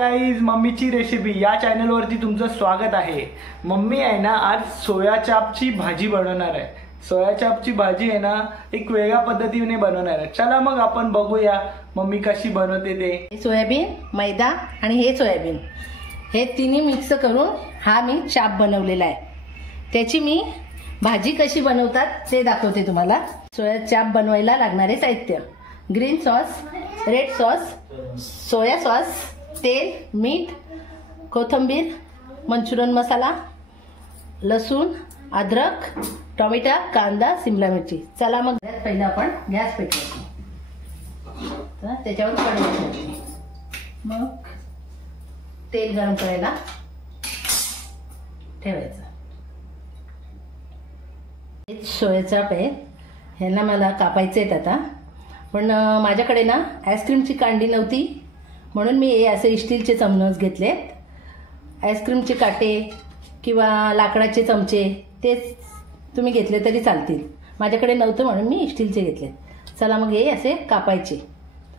Guys, मम्मीची recipe या चॅनलवरती तुमचं स्वागत आहे। मम्मी आहे ना आज सोया चापची भाजी बनवणार आहे। सोया चापची भाजी आहे ना एक वेगळ्या पद्धतीने बनवणार आहे। चला मग आपण बघूया मम्मी कशी बनवते ते। सोयाबीन, मैदा आणि हे सोयाबीन हे तिन्ही मिक्स करून हा मी चाप बनवलेला आहे। त्याची मी भाजी कशी बनवतात ते दाखवते तुम्हाला। सोया चाप बनवायला लागणारे साहित्य: green sauce, red sauce, soya sauce, तेल, मीठ, कोथिंबीर, मंचुरियन मसाला, लसूण, अद्रक, टोमॅटो, कांदा, शिमला मिरची। चला मग पहिला आपण गॅस पेटवायचा, त्याच्यावर कढई ठेवायची, मग तेल गरम करायला ठेवायचं। हे सोया चाप आहे, ह्यांना मला कापायचे आहेत आता, पण माझ्याकडे ना आईस्क्रीमची कांडी नव्हती म्हणून मी हे असे स्टीलचे चमचे घेतलेत। आईस्क्रीमचे काटे किंवा लाकडाचे चमचे ते तुम्ही घेतले तरी चालतील, माझ्याकडे नव्हतं म्हणून मी स्टीलचे घेतलेत। चला मग हे असे कापायचे,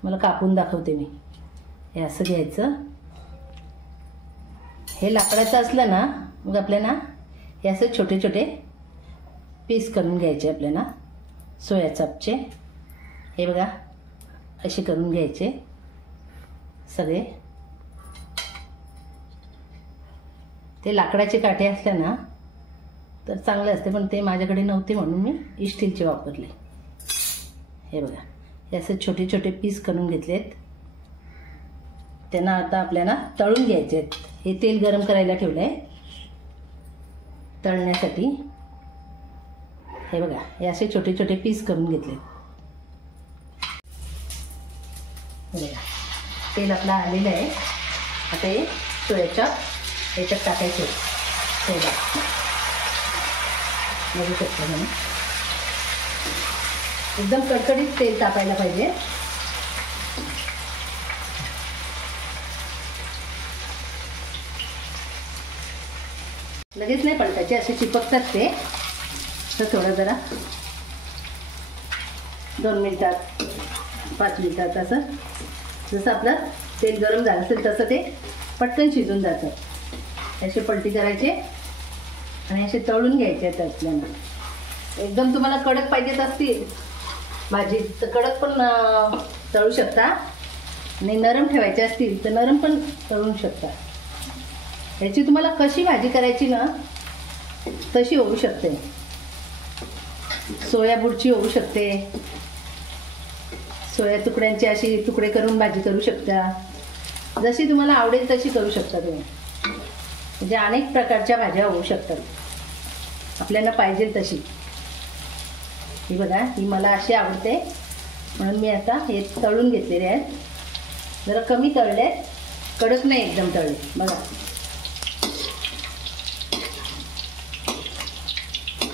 मला कापून दाखवते मी। हे असं घ्यायचं, हे लाकडाचं असलं ना मग आपल्याला हे असे छोटे छोटे पीस करून घ्यायचे आपल्याला सोया चापचे। हे बघा असे करून घ्यायचे सगळे। ते लाकडाचे काटे असले ना तर चांगले असते, पण ते माझ्याकडे नव्हते म्हणून मी स्टीलचे वापरले। हे बघा हे असे छोटे छोटे पीस करून घेतलेत। त्यांना आता आपल्याला तळून घ्यायचे आहेत। हे तेल गरम करायला ठेवलं आहे तळण्यासाठी। हे बघा हे असे छोटे छोटे पीस करून घेतले। तेल आपलं आलेलं आहे, आता हे सोया चाप याच्यात टाकायचे तेलात। बघू शकता तुम्ही, एकदम कडकडीत तेल तापायला पाहिजे। लगेच नाही पलटायचे, असे चिपकतात ते, तर थोडं जरा 2 मिनिटात 5 मिनिटात असं जसं आपलं तेल गरम झालं असेल तसं ते पटकन शिजून जातं। असे पलटी करायचे आणि असे तळून घ्यायचे आहेत आपल्याला। एकदम तुम्हाला कडक पाहिजेत असतील भाजी तर कडक पण तळू शकता, आणि नरम ठेवायचे असतील तर नरम पण तळू शकता। याची तुम्हाला कशी भाजी करायची ना तशी होऊ शकते। सोया बुडची होऊ शकते, सोया तुकड्यांची अशी तुकडे करून भाजी करू शकता, जशी तुम्हाला आवडेल तशी करू शकता तुम्ही। म्हणजे अनेक प्रकारच्या भाज्या होऊ शकतात आपल्याला पाहिजे तशी। ही बघा ही मला अशी आवडते म्हणून मी आता हे तळून घेतलेले आहेत। जरा कमी तळले, कडक नाही एकदम तळले। बघा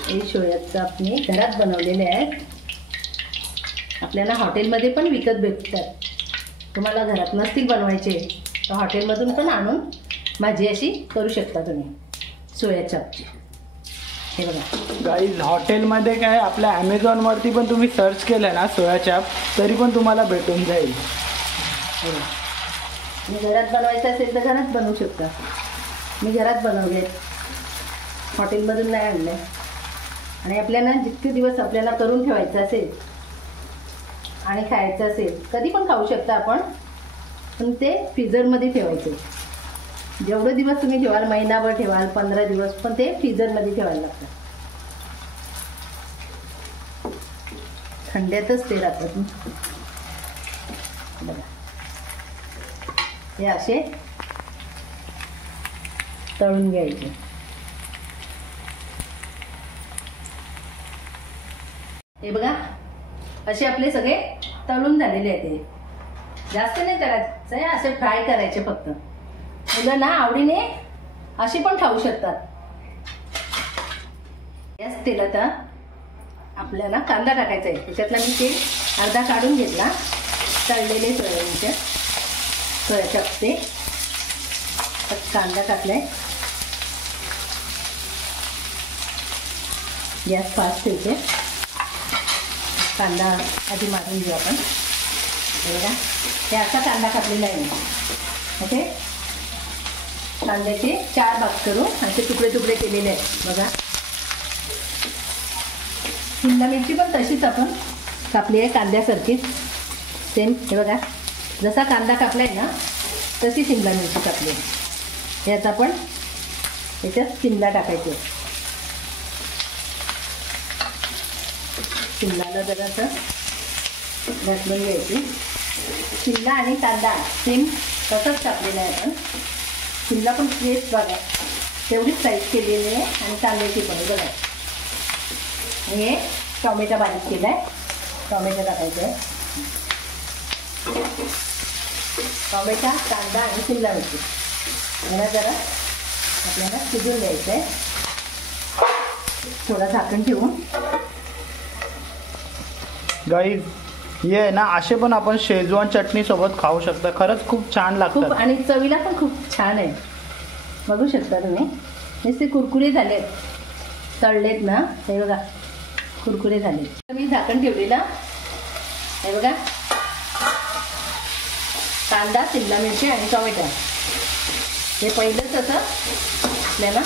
हे सोया चाप मी घरात बनवलेले आहेत, आपल्याला हॉटेलमध्ये पण विकत भेटतात। तुम्हाला घरात नसतील बनवायचे तर हॉटेलमधून पण आणून भाजी अशी करू शकता तुम्ही सोया चापची। हे बघा गाईज, हॉटेलमध्ये काय आपल्या ॲमेझॉनवरती पण तुम्ही सर्च केलं ना सोया चाप तरी पण तुम्हाला भेटून जाईल। मी घरात बनवायचं असेल तर घरात बनवू शकता। मी घरात बनवले, हॉटेलमधून नाही आणले। आणि आपल्याला जितके दिवस आपल्याला करून ठेवायचं असेल आणि खायचं असेल कधी पण खाऊ शकता आपण, पण ते फ्रीजरमध्ये ठेवायचे। जेवढे दिवस तुम्ही ठेवाल, महिनाभर ठेवाल, 15 दिवस, पण ते फ्रीजरमध्ये ठेवायला लागतं। थंड्यातच ते राहतात। बघा हे असे तळून घ्यायचे। हे बघा असे आपले सगळे तळून झालेले आहेत। हे जास्त नाही करायचं, असे फ्राय करायचे फक्त। मुलं ना आवडीने अशी पण खाऊ शकतात। याच तेलात आपल्याला कांदा टाकायचा आहे। त्याच्यातला मी तेल अर्धा काढून घेतला, तळलेले सोयाबीनचे सोया चापचे कांदा टाकलाय। गॅस फास्ट ठेवते, कांदा आधी मारून घेऊ आपण। हे बघा हे असा कांदा कापलेला आहे। ओके, कांद्याचे 4 भाग करून असे तुकडे तुकडे केलेले आहेत बघा. शिमला मिरची पण तशीच आपण कापली आहे कांद्यासारखीच सेम. हे बघा जसा कांदा कापला आहे ना तशी शिमला मिरची कापली आहे. यात आपण याच्यात शिमला टाकायचं. शिमलाला जरासं घालून घ्यायची. शिमला आणि कांदा सेम तसंच कापलेला आहे आपण. शिमला पण फ्रेश बघा तेवढीच साईज केलेली आहे आणि कांद्याची पण बघा. हे टोमॅटो बारीक केला आहे. टोमॅटो टाकायचं आहे. टोमॅटो कांदा आणि शिमला मिरची याला जरा आपल्याला शिजून द्यायचं आहे. थोडं झाकण ठेवून. गाईज हे आहे ना असे पण आपण शेजवान चटणी सोबत खाऊ शकता. खरंच खूप छान खूप लागतात आणि चवीला पण खूप छान आहे. बघू शकता तुम्ही नुसते कुरकुरे झालेत. तळलेत ना हे बघा कुरकुरे झाले. मी झाकण ठेवलेलं हे बघा. कांदा शिमला मिरची आणि टोमॅटो हे पहिलंच असं आपल्याला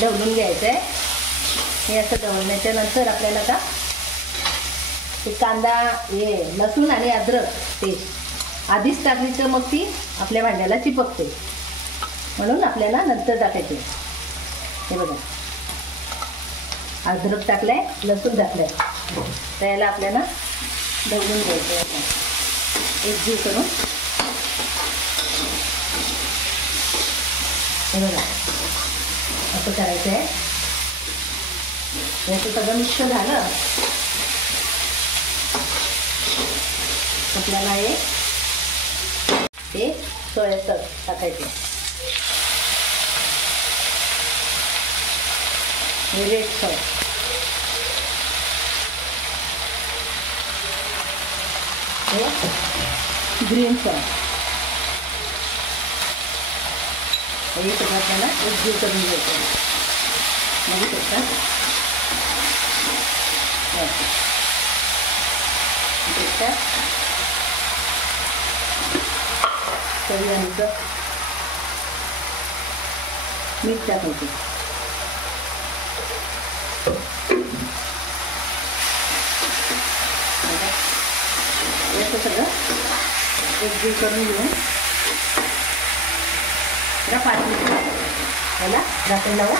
ढवळून घ्यायचं आहे. हे असं ढवळण्याच्या नंतर आपल्याला का ते कांदा हे लसूण आणि अद्रक ते आधीच टाकली तर मग ती आपल्या भांड्याला चिपकते म्हणून आपल्याला नंतर टाकायचे. हे बघा अद्रक टाकलंय लसूण टाकलंय तर याला आपल्याला ढवळून घ्यायचं आहे. एकजीव करून हे बघा असं करायचं आहे. याचं सगळं मिक्स झालं आपल्याला हे सोया सॉस टाकायचे. हे रेड सॉस हे ग्रीन सॉस हे सगळं आपल्याला एकजीव करून घ्यायचं. बघू शकता चवीनुसार मीठ टाकायचं. याचं सगळं एकजीव करून घेऊन जरा 5 मिनिट याला झाकण लावून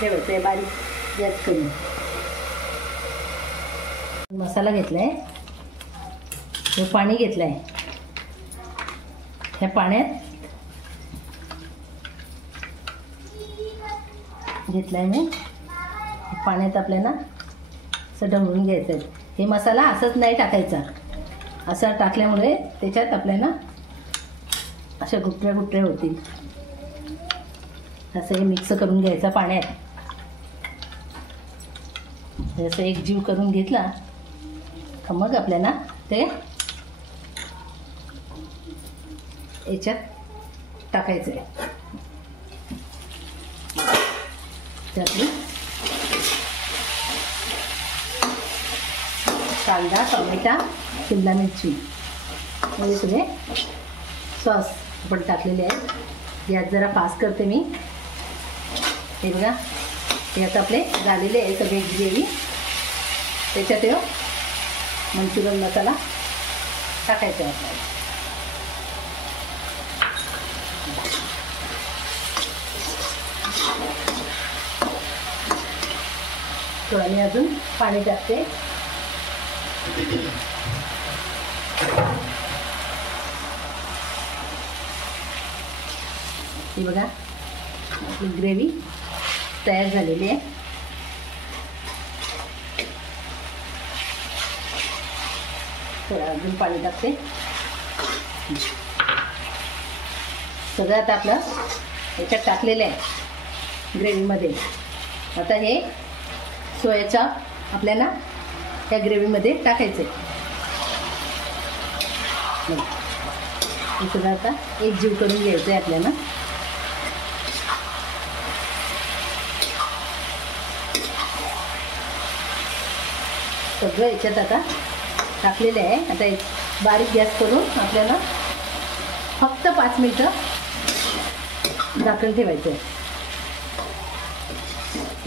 ठेवायचं आहे बारीक गॅस करून. मसाला घेतलाय. हे पाणी घेतलंय. ह्या पाण्यात घेतलाय मी. पाण्यात आपल्याला असं ढवळून घ्यायचं आहे. हे मसाला असंच नाही टाकायचा. असं टाकल्यामुळे त्याच्यात आपल्याला अशा गुटऱ्या गुटऱ्या होतील. असं हे मिक्स करून घ्यायचं पाण्यात. असं एकजीव करून घेतला का मग आपल्याला ते याच्यात टाकायचं आहे. त्यातली कांदा टोमॅटो शिमला मिरची हे सगळे सॉस आपण टाकलेले आहेत. यात जरा पास करते मी. हे बघा हे आता आपले झालेले आहे सगळे ग्रेव्ही. त्याच्यात हे मंचुरियन मसाला टाकायचा आहे आपल्याला. तो आणि अजून पाणी टाकते. ही बघा आपली ग्रेव्ही तयार झालेली आहे. थोडं अजून पाणी टाकते. सगळं आता आपलं याच्यात टाकलेलं आहे ग्रेव्हीमध्ये. आता हे सोया चाप आपल्याला त्या ग्रेव्हीमध्ये टाकायचं आहे. हे सगळं आता एकजीव करून घ्यायचं आहे आपल्याला. सगळं याच्यात आता टाकलेलं आहे. आता एक बारीक गॅस करून आपल्याला फक्त 5 मिनिटं झाकण ठेवायचं आहे.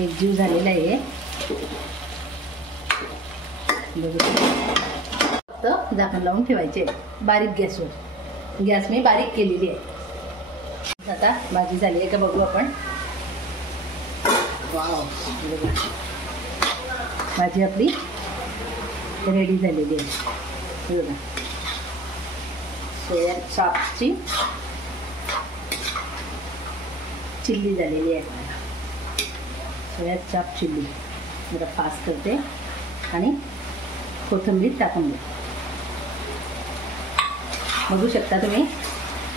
एकजीव झालेला आहे. फक्त झाकण लावून ठेवायचे बारीक गॅसवर. गॅस मी बारीक केलेली आहे. आता भाजी झाली आहे का बघू आपण. वाव, भाजी आपली रेडी झालेली आहे. बघा, सोया चापची चिल्ली झालेली आहे. सोया चाप चिल्ली जरा फास्ट करते आणि कोथिंबीर टाकून द्या. बघू शकता तुम्ही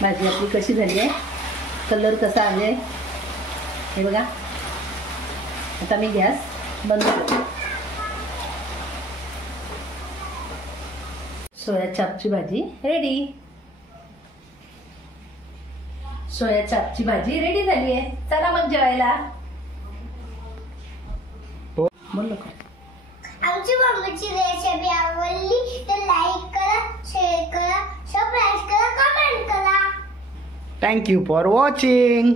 भाजी आपली कशी झाली आहे. कलर कसा आले हे बघा. आता मी गॅस बंद करते. सोया चापची भाजी रेडी. सोया चापची भाजी रेडी झाली आहे. चला मग जेवायला. बोल का. आमची मम्मीची रेसिपी आवडली तर लाईक करा, शेअर करा, सबस्क्राईब करा, कमेंट करा. Thank you for watching.